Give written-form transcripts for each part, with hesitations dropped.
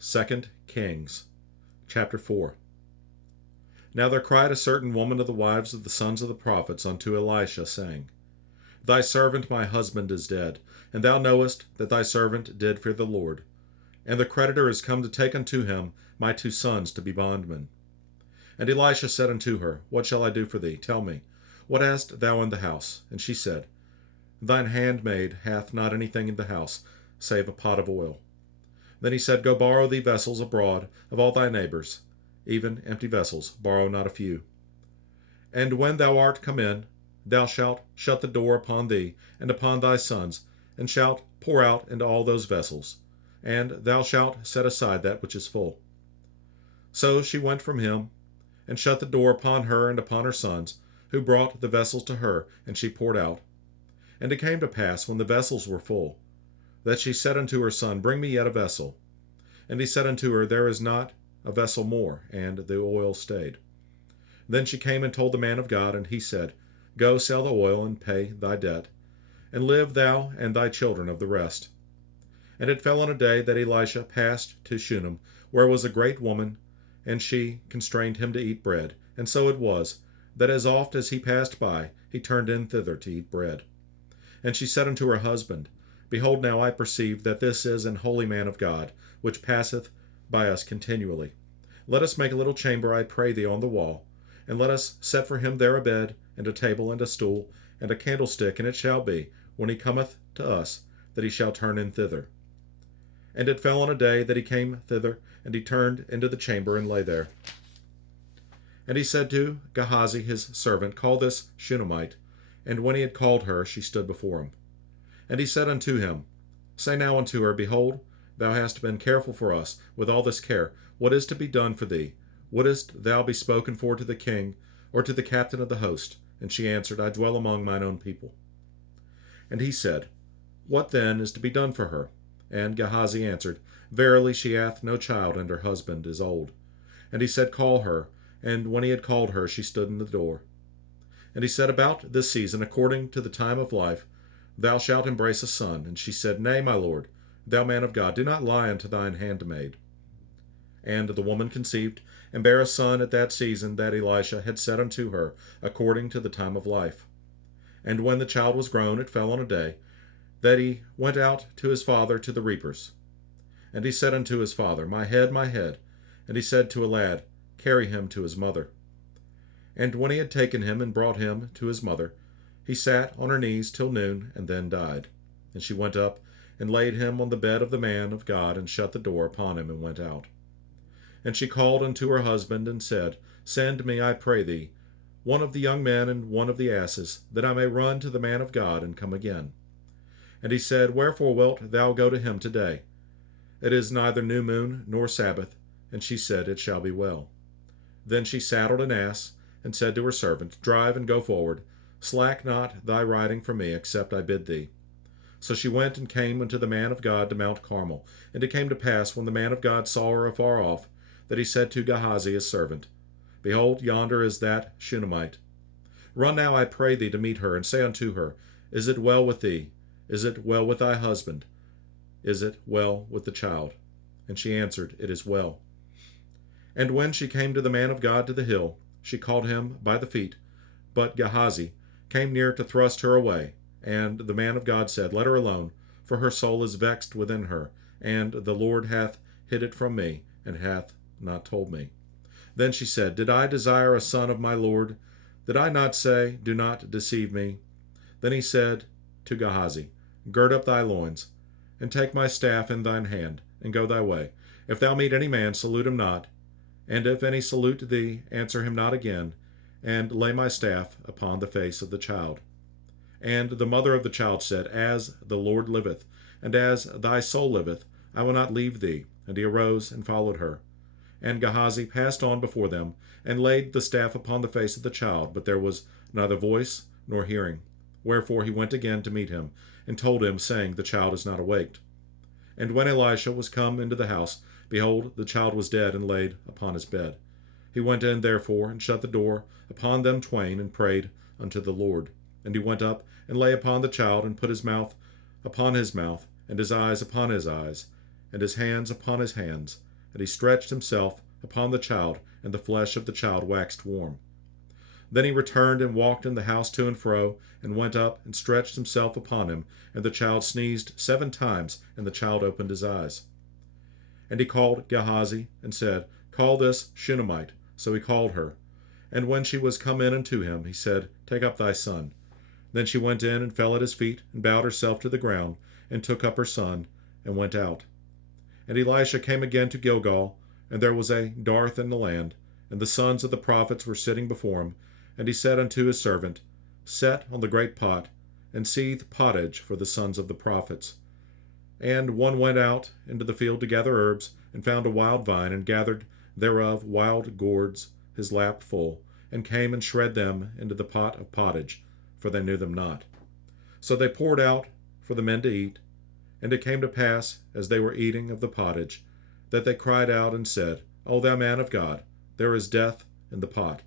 2 Kings, chapter 4. Now there cried a certain woman of the wives of the sons of the prophets unto Elisha, saying, Thy servant my husband is dead, and thou knowest that thy servant did fear the Lord. And the creditor is come to take unto him my 2 sons to be bondmen. And Elisha said unto her, What shall I do for thee? Tell me, what hast thou in the house? And she said, Thine handmaid hath not anything in the house, save a pot of oil. Then he said, Go borrow thee vessels abroad of all thy neighbors, even empty vessels, borrow not a few. And when thou art come in, thou shalt shut the door upon thee and upon thy sons, and shalt pour out into all those vessels, and thou shalt set aside that which is full. So she went from him, and shut the door upon her and upon her sons, who brought the vessels to her, and she poured out. And it came to pass, when the vessels were full, that she said unto her son, Bring me yet a vessel. And he said unto her, There is not a vessel more, and the oil stayed. Then she came and told the man of God, and he said, Go sell the oil, and pay thy debt, and live thou and thy children of the rest. And it fell on a day that Elisha passed to Shunammite, where was a great woman, and she constrained him to eat bread. And so it was, that as oft as he passed by, he turned in thither to eat bread. And she said unto her husband, Behold, now I perceive that this is an holy man of God, which passeth by us continually. Let us make a little chamber, I pray thee, on the wall, and let us set for him there a bed, and a table, and a stool, and a candlestick, and it shall be, when he cometh to us, that he shall turn in thither. And it fell on a day that he came thither, and he turned into the chamber, and lay there. And he said to Gehazi his servant, Call this Shunammite. And when he had called her, she stood before him. And he said unto him, Say now unto her, Behold, thou hast been careful for us with all this care. What is to be done for thee? Wouldest thou be spoken for to the king, or to the captain of the host? And she answered, I dwell among mine own people. And he said, What then is to be done for her? And Gehazi answered, Verily she hath no child, and her husband is old. And he said, Call her. And when he had called her, she stood in the door. And he said, About this season, according to the time of life, thou shalt embrace a son. And she said, Nay, my lord, thou man of God, do not lie unto thine handmaid. And the woman conceived, and bare a son at that season that Elisha had said unto her, according to the time of life. And when the child was grown, it fell on a day that he went out to his father to the reapers. And he said unto his father, My head, my head. And he said to a lad, Carry him to his mother. And when he had taken him and brought him to his mother, he sat on her knees till noon, and then died. And she went up and laid him on the bed of the man of God, and shut the door upon him, and went out. And she called unto her husband, and said, Send me, I pray thee, one of the young men and one of the asses, that I may run to the man of God, and come again. And he said, Wherefore wilt thou go to him today? It is neither new moon nor Sabbath. And she said, It shall be well. Then she saddled an ass, and said to her servant, Drive and go forward. Slack not thy riding from me, except I bid thee. So she went and came unto the man of God to Mount Carmel. And it came to pass, when the man of God saw her afar off, that he said to Gehazi his servant, Behold, yonder is that Shunammite. Run now, I pray thee, to meet her, and say unto her, Is it well with thee? Is it well with thy husband? Is it well with the child? And she answered, It is well. And when she came to the man of God to the hill, she caught him by the feet. But Gehazi came near to thrust her away. And the man of God said, Let her alone, for her soul is vexed within her, and the Lord hath hid it from me, and hath not told me. Then she said, Did I desire a son of my Lord? Did I not say, Do not deceive me? Then he said to Gehazi, Gird up thy loins, and take my staff in thine hand, and go thy way. If thou meet any man, salute him not. And if any salute thee, answer him not again, and lay my staff upon the face of the child. And the mother of the child said, As the Lord liveth, and as thy soul liveth, I will not leave thee. And he arose and followed her. And Gehazi passed on before them, and laid the staff upon the face of the child, but there was neither voice nor hearing. Wherefore he went again to meet him, and told him, saying, The child is not awaked. And when Elisha was come into the house, behold, the child was dead, and laid upon his bed. He went in therefore, and shut the door upon them twain, and prayed unto the Lord. And he went up, and lay upon the child, and put his mouth upon his mouth, and his eyes upon his eyes, and his hands upon his hands. and he stretched himself upon the child, and the flesh of the child waxed warm. Then he returned and walked in the house to and fro, and went up and stretched himself upon him, and the child sneezed 7 times, and the child opened his eyes. And he called Gehazi, and said, Call this Shunammite. So he called her. And when she was come in unto him, he said, Take up thy son. Then she went in and fell at his feet, and bowed herself to the ground, and took up her son, and went out. And Elisha came again to Gilgal, and there was a dearth in the land, and the sons of the prophets were sitting before him. And he said unto his servant, Set on the great pot, and seethe pottage for the sons of the prophets. And one went out into the field to gather herbs, and found a wild vine, and gathered thereof wild gourds, his lap full, and came and shred them into the pot of pottage, for they knew them not. So they poured out for the men to eat. And it came to pass, as they were eating of the pottage, that they cried out and said, O thou man of God, there is death in the pot.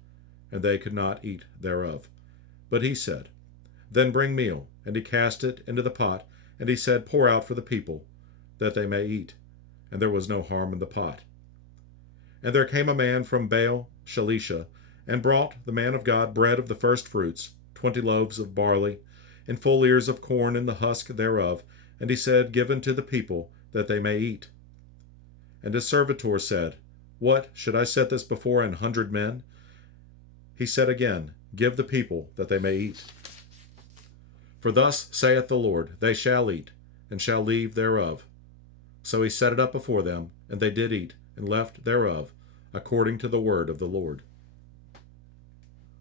And they could not eat thereof. But he said, Then bring meal. And he cast it into the pot, and he said, Pour out for the people, that they may eat. And there was no harm in the pot. And there came a man from Baal Shalisha, and brought the man of God bread of the first fruits, 20 loaves of barley, and full ears of corn in the husk thereof. And he said, Give unto the people, that they may eat. And his servitor said, What, should I set this before 100 men? He said again, Give the people, that they may eat. For thus saith the Lord, They shall eat, and shall leave thereof. So he set it up before them, and they did eat, and left thereof, according to the word of the Lord.